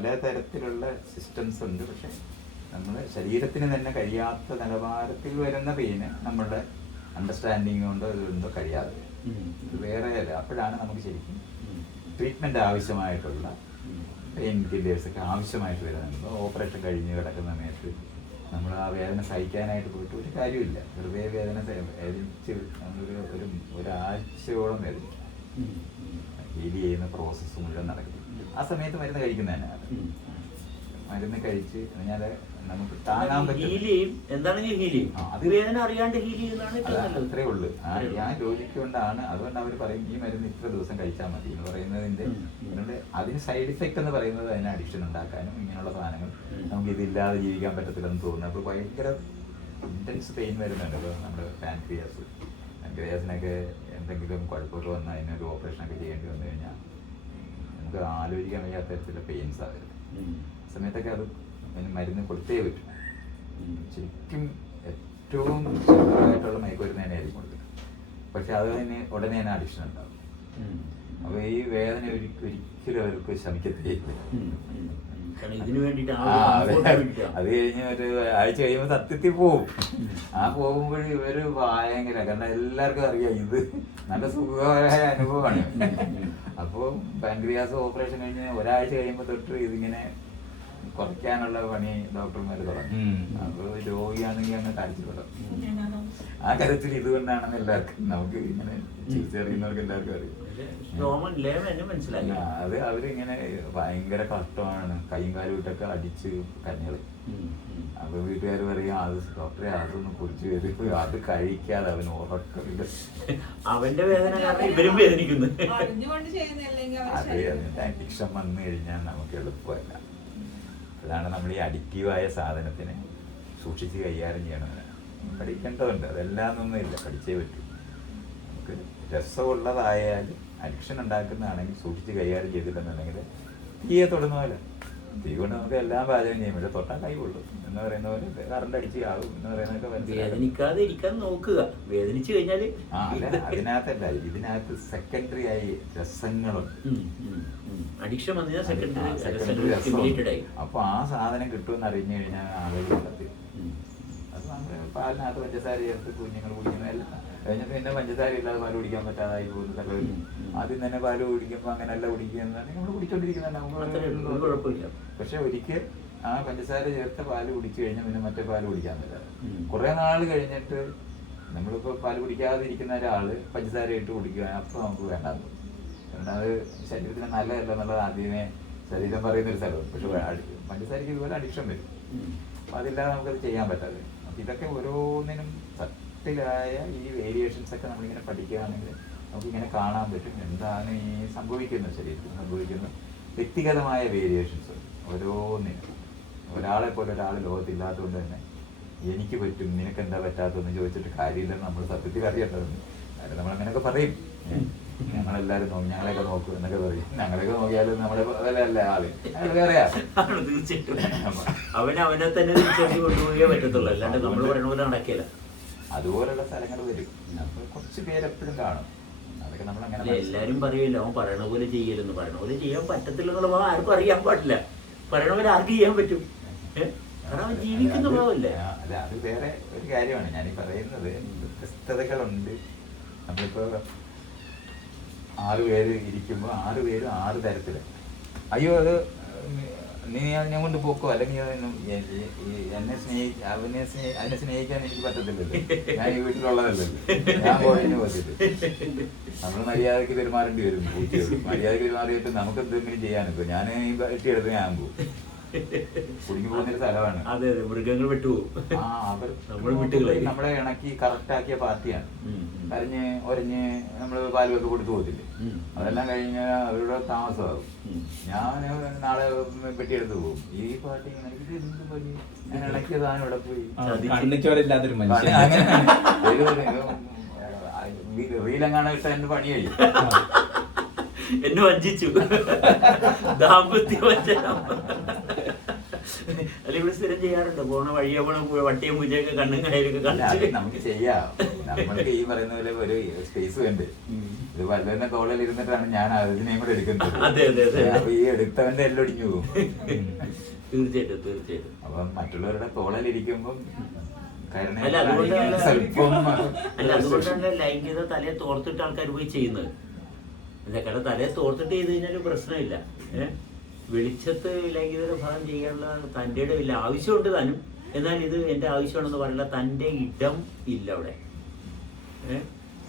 പല തരത്തിലുള്ള സിസ്റ്റംസ് ഉണ്ട്. പക്ഷെ നമ്മുടെ ശരീരത്തിന് തന്നെ കഴിയാത്ത നിലവാരത്തിൽ വരുന്ന പെയിന് നമ്മളുടെ അണ്ടർസ്റ്റാൻഡിങ് കൊണ്ടോ ഇതുകൊണ്ടോ കഴിയാതെ വേറെ അല്ല. അപ്പോഴാണ് നമുക്ക് ശരിക്കും ട്രീറ്റ്മെൻറ്റ് ആവശ്യമായിട്ടുള്ള പെയിൻ കില്ലേഴ്സൊക്കെ ആവശ്യമായിട്ട് വരുന്നുണ്ട്. ഓപ്പറേഷൻ കഴിഞ്ഞ് കിടക്കുന്ന സമയത്ത് നമ്മൾ ആ വേദന സഹിക്കാനായിട്ട് പോയിട്ട് ഒരു കാര്യമില്ല. വെറുതെ വേദന വേദനിച്ച് നമ്മളൊരു ഒരാഴ്ചയോളം വേദനിക്കും. ഹീൽ ചെയ്യുന്ന പ്രോസസ്സ് മുഴുവൻ നടക്കും. ആ സമയത്ത് മരുന്ന് കഴിക്കുന്ന തന്നെയാണ്. മരുന്ന് കഴിച്ച് കഴിഞ്ഞാൽ നമുക്ക് താങ്ങാൻ പറ്റും. അത്രേ ഉള്ളൂ. ഞാൻ യോജിക്കൊണ്ടാണ്. അതുകൊണ്ട് അവർ പറയും ഈ മരുന്ന് ഇത്ര ദിവസം കഴിച്ചാൽ മതി എന്ന് പറയുന്നതിൻ്റെ അതിന് സൈഡ് ഇഫക്റ്റ് എന്ന് പറയുന്നത് അതിന് അഡിക്ഷൻ ഉണ്ടാക്കാനും ഇങ്ങനെയുള്ള സാധനങ്ങൾ നമുക്ക് ഇതില്ലാതെ ജീവിക്കാൻ പറ്റത്തില്ലെന്ന് തോന്നുന്നു. അപ്പോൾ ഭയങ്കര ഇൻറ്റൻസ് പെയിൻ വരുന്നുണ്ട്. ഇപ്പോൾ നമ്മുടെ പാൻക്രിയാസിനൊക്കെ എന്തെങ്കിലും കുഴപ്പമൊക്കെ വന്നാൽ അതിനൊരു ഓപ്പറേഷനൊക്കെ ചെയ്യേണ്ടി വന്നു കഴിഞ്ഞാൽ നമുക്ക് ആലോചിക്കാൻ വയ്യാത്ത തരത്തിലുള്ള പെയിൻസാണ് വരുന്നത്. സമയത്തൊക്കെ അത് മരുന്ന് കൊടുത്തേ പറ്റും. ശരിക്കും ഏറ്റവും ചെറുതായിട്ടുള്ള മയക്കുമരുന്ന് തന്നെയായിരിക്കും കൊടുക്കുന്നത്. പക്ഷെ അത് തന്നെ ഉടനെ തന്നെ അഡിക്ഷൻ ഉണ്ടാവും. അപ്പോൾ ഈ വേദന ഒരിക്കലും അവർക്ക് ശമിക്കത്തില്ല. അത് കഴിഞ്ഞ് ഒരു ആഴ്ച കഴിയുമ്പോൾ സത്യത്തിൽ പോവും. ആ പോകുമ്പോൾ ഇവര് ഭയങ്കര, കാരണം എല്ലാവർക്കും അറിയാം ഇത് നല്ല സുഖകരമായ അനുഭവമാണ്. അപ്പോൾ പാൻക്രിയാസ് ഓപ്പറേഷൻ കഴിഞ്ഞ് ഒരാഴ്ച കഴിയുമ്പോൾ തൊട്ട് ഇതിങ്ങനെ കുറയ്ക്കാനുള്ള പണി ഡോക്ടർമാർ തുടങ്ങി. അപ്പോൾ രോഗിയാണെങ്കിൽ അങ്ങനെ കാണിച്ചു തുടങ്ങും. ആ കാര്യത്തിൽ ഇതുകൊണ്ടാണെന്ന് എല്ലാവർക്കും നമുക്ക് ഇങ്ങനെ ചികിത്സ അറിയുന്നവർക്ക് എല്ലാവർക്കും അറിയാം. അത് അവരിങ്ങനെ ഭയങ്കര കഷ്ടമാണ്. കൈയും കാലും ഇട്ടൊക്കെ അടിച്ച് കഞ്ഞളി. അപ്പൊ വീട്ടുകാർ പറയും അത് ഡോക്ടറെ അതൊന്ന് കുറിച്ച് വരും, അത് കഴിക്കാതെ അവന് ഉറക്കമില്ല. അവന്റെ വേദന ഇവരും വേദനിക്കുന്നു. അതെ, അതിന്റെ അഡിക്ഷൻ വന്നു കഴിഞ്ഞാൽ നമുക്ക് എളുപ്പമല്ല. അതാണ് നമ്മൾ ഈ അഡിക്റ്റീവായ സാധനത്തിനെ സൂക്ഷിച്ച് കൈകാര്യം ചെയ്യണമെന്ന്. പഠിക്കേണ്ടതുണ്ട്, അതെല്ലാന്നൊന്നും ഇല്ല, പഠിച്ചേ പറ്റൂ. നമുക്ക് രസമുള്ളതായാലും അഡിക്ഷൻ ഉണ്ടാക്കുന്നതാണെങ്കിൽ സൂക്ഷിച്ച് കൈകാര്യം ചെയ്തില്ലെന്നുണ്ടെങ്കിൽ തീയെ തൊടുന്ന പോലെ. തീ കൊണ്ട് നമുക്ക് എല്ലാം പാചകം ചെയ്യും, പക്ഷെ തൊട്ടാൽ കൈ കൊള്ളും എന്ന് പറയുന്ന പോലെ കറണ്ട് അടിച്ച് ആവും എന്ന് പറയുന്നതൊക്കെ വേദനിക്കാതെ ഇരിക്കാൻ നോക്കുക. വേദനിച്ചു കഴിഞ്ഞാൽ അതിനകത്തല്ല, ഇതിനകത്ത് സെക്കൻഡറി ആയി രസങ്ങളുണ്ട്. അഡിക്ഷൻ സെക്കൻഡറി രസം. അപ്പൊ ആ സാധനം കിട്ടുമെന്ന് അറിഞ്ഞു കഴിഞ്ഞാൽ ആളുകൾ കണ്ടെത്തി. അത് നമ്മൾ പാലിനകത്ത് പഞ്ചസാര ചേർത്ത് കുഞ്ഞുങ്ങൾ കുടിക്കുന്നതല്ല. കഴിഞ്ഞിട്ട് പിന്നെ പഞ്ചസാര ഇല്ലാതെ പാല് കുടിക്കാൻ പറ്റാതായി പോകുന്ന സ്ഥലം. ആദ്യം തന്നെ പാല് കുടിക്കുമ്പോൾ അങ്ങനെയല്ല കുടിക്കുന്നതാണെങ്കിൽ നമ്മൾ കുടിച്ചോണ്ടിരിക്കുന്നുണ്ട്. പക്ഷെ ഒരിക്കൽ ആ പഞ്ചസാര ചേർത്ത പാല് കുടിച്ചു കഴിഞ്ഞാൽ പിന്നെ മറ്റേ പാല് കുടിക്കാൻ പറ്റാതെ കുറെ നാൾ കഴിഞ്ഞിട്ട് നമ്മളിപ്പോൾ പാല് കുടിക്കാതിരിക്കുന്ന ഒരാള് പഞ്ചസാര ഇട്ട് കുടിക്കുക, അപ്പോൾ നമുക്ക് വേണ്ടാന്ന് തോന്നും. കാരണം അത് ശരീരത്തിന് നല്ലതല്ല എന്നുള്ളത് ആദ്യമേ ശരീരം പറയുന്നൊരു സ്ഥലമാണ്. പക്ഷെ പഞ്ചസാരയ്ക്ക് ഇതുപോലെ അഡിക്ഷൻ വരും. അപ്പം അതില്ലാതെ നമുക്കത് ചെയ്യാൻ പറ്റാതെ. അപ്പം ഇതൊക്കെ ഓരോന്നിനും സട്ടിലായ ഈ വേരിയേഷൻസ് ഒക്കെ നമ്മളിങ്ങനെ പഠിക്കുകയാണെങ്കിൽ നമുക്കിങ്ങനെ കാണാൻ പറ്റും എന്താണ് ഈ സംഭവിക്കുന്നത്, ശരീരത്തിൽ സംഭവിക്കുന്ന വ്യക്തിഗതമായ വേരിയേഷൻസ് ഓരോന്നിനും. ഒരാളെ പോലെ ഒരാൾ ലോകത്തില്ലാത്തതുകൊണ്ട് തന്നെ എനിക്ക് പറ്റും നിനക്കെന്താ പറ്റാത്തതെന്ന് ചോദിച്ചിട്ട് കാര്യമില്ലെന്ന് നമ്മൾ സത്യത്തിൽ അറിയേണ്ടതുണ്ട്. കാരണം നമ്മളങ്ങനെയൊക്കെ പറയും, ഞങ്ങളെല്ലാവരും നോക്കും, ഞങ്ങളെയൊക്കെ നോക്കും എന്നൊക്കെ പറയും. ഞങ്ങളെയൊക്കെ നോക്കിയാലും നമ്മളെ അതല്ല ആള് വേറെയാ. അവനെ തന്നെ കൊണ്ടുപോയേ പറ്റത്തുള്ളൂ, അല്ലാണ്ട് നമ്മൾ പറയുന്ന പോലെ നടക്കില്ല. അതുപോലുള്ള സ്ഥലങ്ങൾ വരും. അപ്പോൾ കുറച്ച് പേരെപ്പോഴും കാണും. അതൊക്കെ നമ്മളങ്ങനെ എല്ലാരും പറയില്ല അവൻ പറയണ പോലെ ചെയ്യലെന്ന്. പറയണ പോലെ ചെയ്യാൻ പറ്റത്തില്ല എന്നുള്ള ആർക്കും അറിയാൻ പാടില്ല. പറയണ പോലെ ആർക്ക് ചെയ്യാൻ പറ്റും? കാരണം ജീവിക്കുന്ന ഭാവമല്ലേ. അല്ല, അത് വേറെ ഒരു കാര്യമാണ് ഞാനീ പറയുന്നത്. വ്യത്യസ്തതകളുണ്ട്. നമ്മളിപ്പോ 6 പേര് ഇരിക്കുമ്പോൾ 6 പേരും 6 തരത്തില്. അയ്യോ അത് നീ അതിനെ കൊണ്ട് പോക്കോ, അല്ലെങ്കിൽ അതിനെ സ്നേഹിക്കാൻ എനിക്ക് പറ്റത്തില്ലല്ലോ, ഞാൻ ഈ വീട്ടിലുള്ളതല്ലല്ലോ, ഞാൻ പോയതിന് പോകത്തില്ല. നമ്മൾ മര്യാദയ്ക്ക് പെരുമാറേണ്ടി വരും. പൂച്ചയോട് മര്യാദയ്ക്ക് പെരുമാറിയിട്ട് നമുക്ക് എന്തെങ്കിലും ചെയ്യാനിപ്പോ ഞാൻ ഈ വെട്ടിയെടുത്ത് ഞാൻ പോകും. കുടുങ്ങി പോകുന്നൊരു സ്ഥലമാണ്. അതെ, മൃഗങ്ങൾ വിട്ടുപോകും. നമ്മളെ ഇണക്കി കറക്റ്റ് ആക്കിയ പാർട്ടിയാണ്. കരഞ്ഞ് ഒരഞ്ഞ് നമ്മള് പാലുമൊക്കെ കൊടുത്തു പോകത്തില്ലേ, അതെല്ലാം കഴിഞ്ഞ് അവരുടെ താമസമാകും. ഞാൻ നാളെ വെട്ടിയെടുത്ത് പോകും. ഈ പാർട്ടി എനിക്ക് എന്ത് പണി, ഞാൻ ഇണക്കിയ സാധനം ഇവിടെ പോയി. റീലെങ്ങാണ് ഇട്ട എന്റെ പണി കഴിയും. എന്നെ വഞ്ചിച്ചു, ദാമ്പത്യ വഞ്ചന. അല്ല, ഇവിടെ സ്ഥിരം ചെയ്യാറുണ്ട്. പോണ വഴിയെ പോണ വട്ടിയും പൂജയൊക്കെ കണ്ണും കയ്യിലൊക്കെ കണ്ടിട്ട് നമുക്ക് ചെയ്യാം. നമ്മൾക്ക് ഈ പറയുന്ന പോലെ ഒരു സ്പേസ് വേണ്ട. ഇത് വല്ലവന്റെ തോളിൽ ഇരുന്നിട്ടാണ് ഞാൻ അതിനെയും കൂടെ എടുക്കുന്നത്. അതെ അതെ അതെ. അപ്പൊ ഈ എടുത്തവന്റെ എല്ലാം ഒടിഞ്ഞു പോകും. തീർച്ചയായിട്ടും തീർച്ചയായിട്ടും. അപ്പം മറ്റുള്ളവരുടെ തോളിൽ ഇരിക്കുമ്പം അല്ല അതുകൊണ്ടാണ് സ്വല്പം അതുകൊണ്ടാണ് ലൈംഗികത തലയെ തോർത്തിട്ട് ആൾക്കാർ പോയി ചെയ്യുന്നത്. കാരണം തലയെ തോർത്തിട്ട് ചെയ്ത് കഴിഞ്ഞാൽ പ്രശ്നമില്ല. വെളിച്ചത്ത് ലൈംഗികത ഭാഗം ചെയ്യാനുള്ള തൻ്റെ ഇടമില്ല. ആവശ്യമുണ്ട് താനും, എന്നാൽ ഇത് എൻ്റെ ആവശ്യമാണെന്ന് പറയില്ല. തൻ്റെ ഇടം ഇല്ല അവിടെ.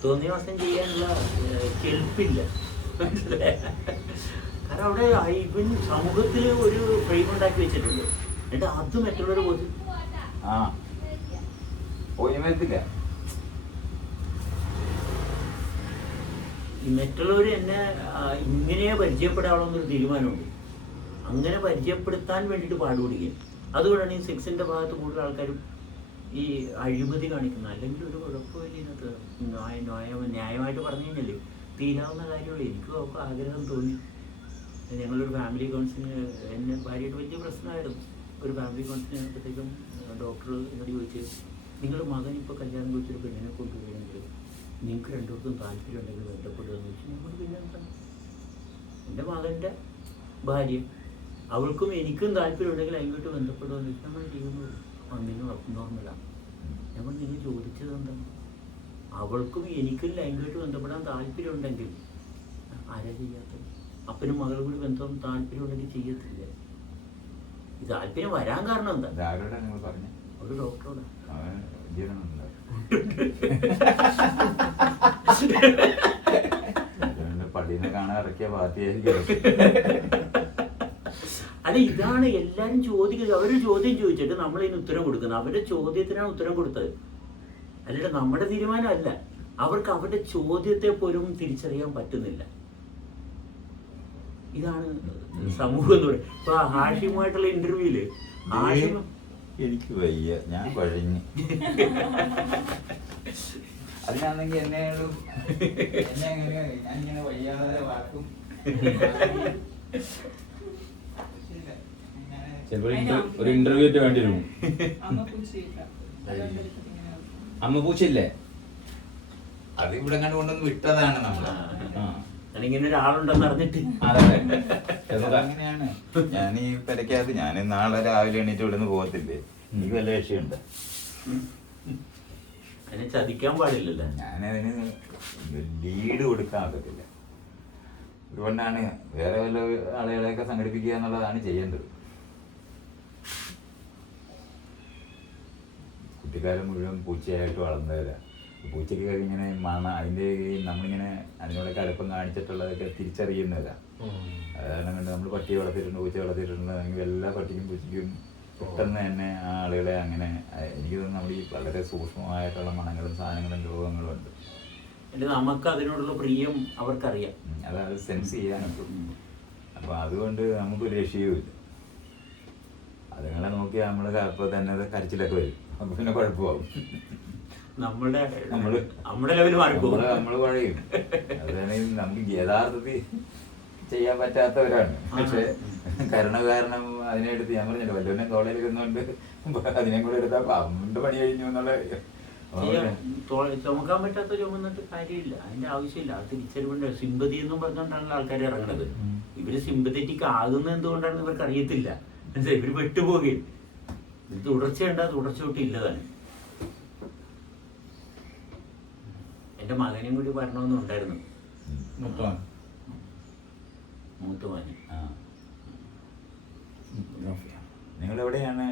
തോന്നിയ മാസം ചെയ്യാനുള്ള കെൽപ്പില്ല. കാരണം അവിടെ ഇവൻ സമൂഹത്തിൽ ഒരു ഫ്രെയിം ഉണ്ടാക്കി വെച്ചിട്ടുണ്ട്. എന്നിട്ട് അത് മറ്റുള്ളവർ പോയി മറ്റുള്ളവർ എന്നെ ഇങ്ങനെ പരിചയപ്പെടാവുന്നൊരു തീരുമാനമുണ്ട്. അങ്ങനെ പരിചയപ്പെടുത്താൻ വേണ്ടിയിട്ട് പാടുപിടിക്കും. അതുകൊണ്ടാണ് ഈ സെക്സിന്റെ ഭാഗത്ത് കൂടുതൽ ആൾക്കാരും ഈ അഴിമതി കാണിക്കുന്നത്. അല്ലെങ്കിൽ ഒരു കുഴപ്പമില്ല ഇതിനകത്ത്. ന്യായമായിട്ട് പറഞ്ഞു കഴിഞ്ഞാൽ തീരാവുന്ന കാര്യമുള്ളൂ. എനിക്കും അവർക്ക് ആഗ്രഹം തോന്നി. ഞങ്ങളൊരു ഫാമിലി കൗൺസിലിന് എന്നെ ഭാര്യയായിട്ട് വലിയ പ്രശ്നമായിരുന്നു. ഒരു ഫാമിലി കൗൺസിലിന് ആയപ്പോഴത്തേക്കും ഡോക്ടർ എന്നോട് ചോദിച്ചു, നിങ്ങളുടെ മകൻ ഇപ്പോൾ കല്യാണം കഴിച്ചൊരു പെണ്ണിനെ കൊണ്ടുപോയെങ്കിൽ നിങ്ങൾക്ക് രണ്ടുപേർക്കും താല്പര്യം ഉണ്ടെങ്കിൽ ബന്ധപ്പെടുകയെന്ന് ചോദിച്ചു. നമ്മൾ പിന്നെ എന്താണ്, എൻ്റെ മകൻ്റെ ഭാര്യ അവൾക്കും എനിക്കും താല്പര്യം ഉണ്ടെങ്കിൽ അതിങ്ങോട്ട് ബന്ധപ്പെടുകയെന്ന് ചോദിച്ചു. നമ്മൾ ചെയ്യുന്നത് നിങ്ങൾ നോർമലാണ്. നമ്മൾ നിങ്ങൾ ചോദിച്ചത് എന്താണ്? അവൾക്കും എനിക്കും ലൈംഗികമായിട്ട് ബന്ധപ്പെടാൻ താല്പര്യം ഉണ്ടെങ്കിൽ ആരാ ചെയ്യാത്തത്? അപ്പനും മകളും കൂടി ബന്ധം താല്പര്യം ഉണ്ടെങ്കിൽ ചെയ്യത്തില്ല. ഈ താല്പര്യം വരാൻ കാരണം എന്താ? ഒരു ഡോക്ടറോട് അല്ല, ഇതാണ് എല്ലാരും ചോദിക്കുന്നത്. അവര് ചോദ്യം ചോദിച്ചിട്ട് നമ്മളിതിന് ഉത്തരം കൊടുക്കുന്നത്. അവരുടെ ചോദ്യത്തിനാണ് ഉത്തരം കൊടുത്തത്, അല്ലാതെ നമ്മുടെ തീരുമാനമല്ല. അവർക്ക് അവരുടെ ചോദ്യത്തെ പോലും തിരിച്ചറിയാൻ പറ്റുന്നില്ല. ഇതാണ് സമൂഹം എന്ന് പറയുന്നത്. ഇപ്പൊ ഹാഷിമുമായിട്ടുള്ള ഇന്റർവ്യൂല് എനിക്ക് വയ്യ, ഞാൻ കഴിഞ്ഞു. അതിനാണെങ്കിൽ ഞാനിങ്ങനെ വയ്യാതെ വാക്കും. ഒരു ഇന്റർവ്യൂ വേണ്ടി വരും. അമ്മ പൂച്ചയില്ലേ? അത് ഇവിടെ കണ്ട് കൊണ്ടൊന്ന് വിട്ടതാണ് നമ്മള്. ഇങ്ങനെ ഒരാളുണ്ടെന്ന് അറിഞ്ഞിട്ട് അങ്ങനെയാണ്. ഞാൻ ഈ പെരക്കകത്ത് ഞാൻ നാളെ രാവിലെ എണീറ്റ് ഇവിടെ നിന്ന് പോകത്തില്ലേ? എനിക്ക് വല്ല രക്ഷയുണ്ട്? അതിനെ ചതിക്കാൻ പാടില്ലല്ലോ. ഞാനതിന് ലീഡ് കൊടുക്കാൻ പറ്റത്തില്ല. അതുകൊണ്ടാണ് വേറെ വല്ല ആളുകളെയൊക്കെ സംഘടിപ്പിക്കുക എന്നുള്ളതാണ് ചെയ്യേണ്ടത്. കുട്ടിക്കാലം മുഴുവൻ പൂച്ചയായിട്ട് വളർന്നവരാ. പൂച്ചയ്ക്ക് ഇങ്ങനെ അതിൻ്റെ നമ്മളിങ്ങനെ അതിനോടൊക്കെ അടുപ്പം കാണിച്ചിട്ടുള്ളതൊക്കെ തിരിച്ചറിയുന്നവരാ. അതാണ് കണ്ട് നമ്മൾ പട്ടിയെ വളർത്തിയിട്ടുണ്ട്, പൂച്ച വളർത്തിയിട്ടുണ്ട്. അല്ലെങ്കിൽ എല്ലാ പട്ടിക്കും പൂച്ചയ്ക്കും പെട്ടെന്ന് തന്നെ ആ ആളുകളെ അങ്ങനെ എനിക്ക് തോന്നുന്നു നമ്മൾ ഈ വളരെ സൂക്ഷ്മമായിട്ടുള്ള മണങ്ങളും സാധനങ്ങളും രോഗങ്ങളും ഉണ്ട്. നമുക്ക് അതിനോടുള്ള പ്രിയം അവർക്കറിയാം. അതായത് സെൻസ് ചെയ്യാനൊക്കെ. അപ്പൊ അതുകൊണ്ട് നമുക്കൊരു രക്ഷയുമില്ല. അതുങ്ങളെ നോക്കിയാൽ നമ്മൾ അപ്പോൾ തന്നെ കരച്ചിലൊക്കെ വരും. അപ്പൊ പിന്നെ കുഴപ്പമാവും. നമ്മുടെ ലെവൽ നമ്മൾ പഴയും. അതാണ് നമുക്ക് യഥാർത്ഥത്തിൽ ചെയ്യാൻ പറ്റാത്തവരാണ്. പക്ഷെ കാരണം അതിനെടുത്ത് ഞാൻ പറഞ്ഞല്ലോ, വല്ലവനെ തോളയിൽ ഇരുന്നുകൊണ്ട് അതിനെയും കൂടെ എടുത്താൽ അവന്റെ പണി കഴിഞ്ഞു എന്നുള്ള. ചുമക്കാൻ പറ്റാത്ത ചുമന്നിട്ട് കാര്യമില്ല, അതിന്റെ ആവശ്യമില്ല. അത് തിരിച്ചറിവുണ്ട്. സിമ്പതി എന്നും പറഞ്ഞുകൊണ്ടാണല്ലോ ആൾക്കാർ ഇറങ്ങുന്നത്. ഇവര് സിമ്പത്തറ്റിക് ആകുന്നത് എന്തുകൊണ്ടാണെന്ന് ഇവർക്ക് അറിയത്തില്ല. ഇവര് വിട്ടുപോകുകയും ഇത് തുടർച്ചയുണ്ടാ തുടർച്ചയോട്ട് ഇല്ലതാണ്. എന്റെ മകനെയും കൂടി വരണമെന്നുണ്ടായിരുന്നു. മൂത്ത മകൻ. നിങ്ങൾ എവിടെയാണ്?